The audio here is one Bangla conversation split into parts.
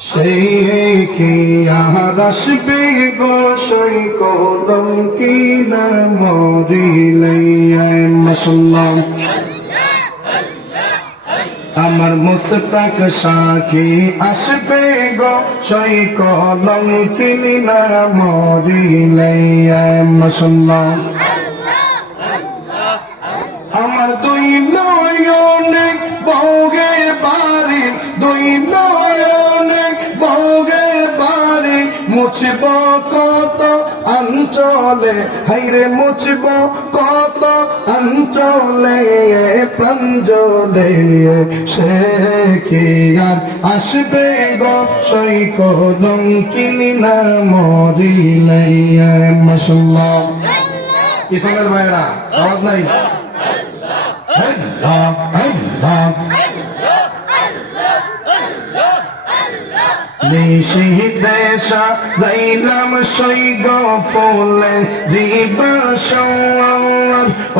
সেই কি আসবে বসই কলম কি না মরিলে মসলাম আমার মুস্তাক সাকি আসবে গো, সই কলম কিনি না মরিলে মসলাম বৌগে বাড়ি দুই নয়নে বৌগে বাড়ি। মুছব কত অঞ্চলে? হাইরে মুছব কত অঞ্চলে? প্রাঞ্জলে সে কি আর আসবে গো? সই কদম কিনি না মরিলে মশল্লা কিষানের ভাইরা আওয়াজ নাই? আল্লাহ আল্লাহ নিশি দেশা যাইলাম সৈগ ফুলে দিবসর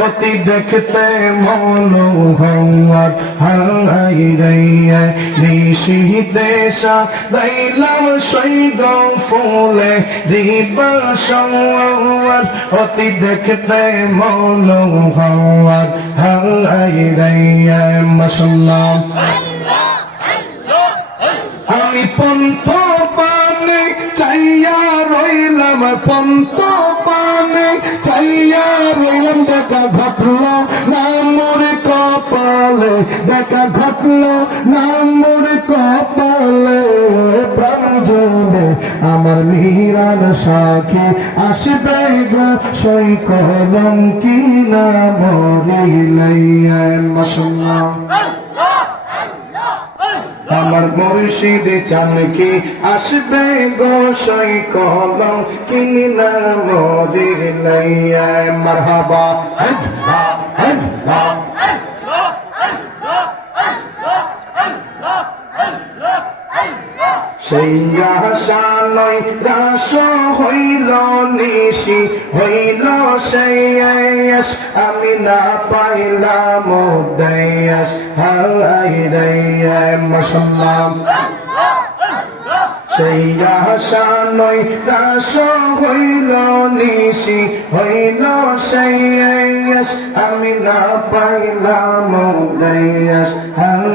অতি দেখতে মনোহর হাই রে নিশি দেশা যাইলাম সৈগ ফুলে দিবসর অতি দেখতে মনোহর হাই রে মসল্লাহ আমি পন্থ পানে চাইয়া রইলাম পন্থ রইলাম, দেখা ঘটল না মোর কপালে, দেখা ঘটল না মোর কপালে, প্রাণ জলে আমার মিরান সাখী আসবে গো সই কলম কিনা মরিলাইয়া মশলা আমার মুর্শিদ চানকি আসবে গোসাই কলম কিনি না মরি লাইয়া। মারহাবা। আল্লাহ আল্লাহ সেই আশা নয় দাস হইল নিশি, হইল সেই আমি না পাইলাম দয়াস মসল্লাম সেই আশা নয় দাস হইল নিশি হইল সেই আমি না পাইলাম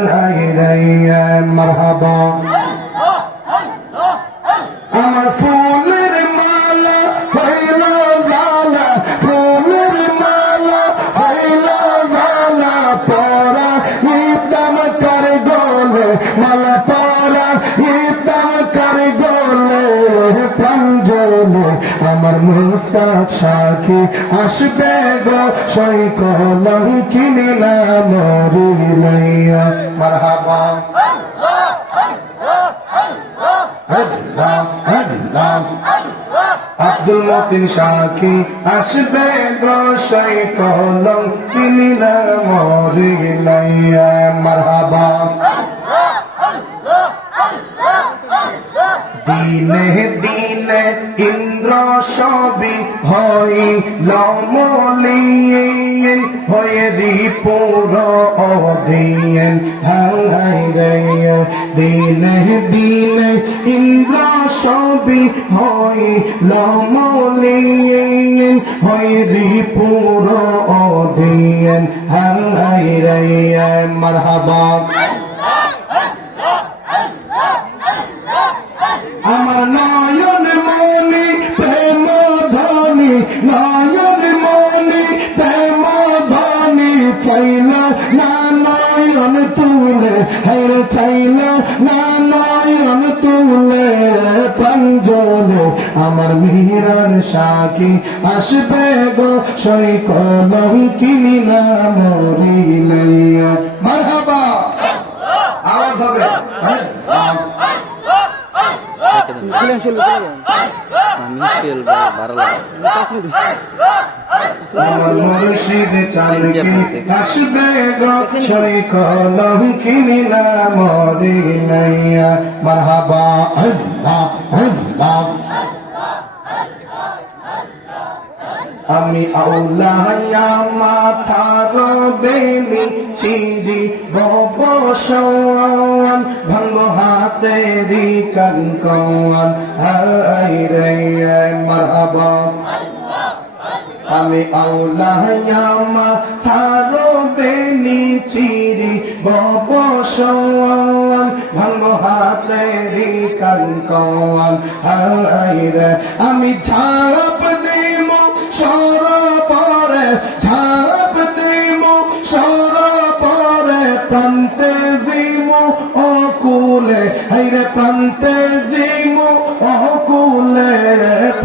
হাই রাইয়া মারহাবা ইতাম কর গোলে মালা পরা ইতাম কর গোলে প্রাঞ্জলে আমার মুস্তাক সাখী আসবে গো সই কলম কিনে না মরিলাইয়া মারহাবা আল্লাহ আল্লাহ আব্দুল মতিন সাকি আসবে গোসাই কলম? তিনি না মরি নাই। মারহাবা। দিনে দিনে ইন্দ্র সবি হই লমলিয়েন হয়ে রিপুর হালাই রে দিনে দিনে ইন্দ্র সবি হই লমলিয়েন হয়ে রিপুর অদিয়েন হালাই রে মারহাবা। চাইল, না নয়ন তুলে হের চাইল, না নয়ন তুলে আমার মিহিরার সাকি আসবে গো সই কলম না মরিলাইয়া মারহাবা! আওয়াজ হবে। মিশিল ভালো লাগে আমার মুর্শিদ চালকে আসবে গো সই কলম কিনি না মদিনাইয়া মারহাবা আল্লাহ আল্লাহ আমি আউলাইয়া মাথার বেলি চিরি ববসওয়ান ভাঙ্গ হাতেরি কঙ্কওয়ান হাই রে মারহাবা। আমি আউলাইয়া মাথার বেলি চিরি ববসওয়ান ভাঙ্গ হাতেরি কঙ্কওয়ান হাই রে, আমি দিম সর পরে ঝাপ দিম সর পরে প্রান্তে জিমু অকুলে হাইরে প্রান্তে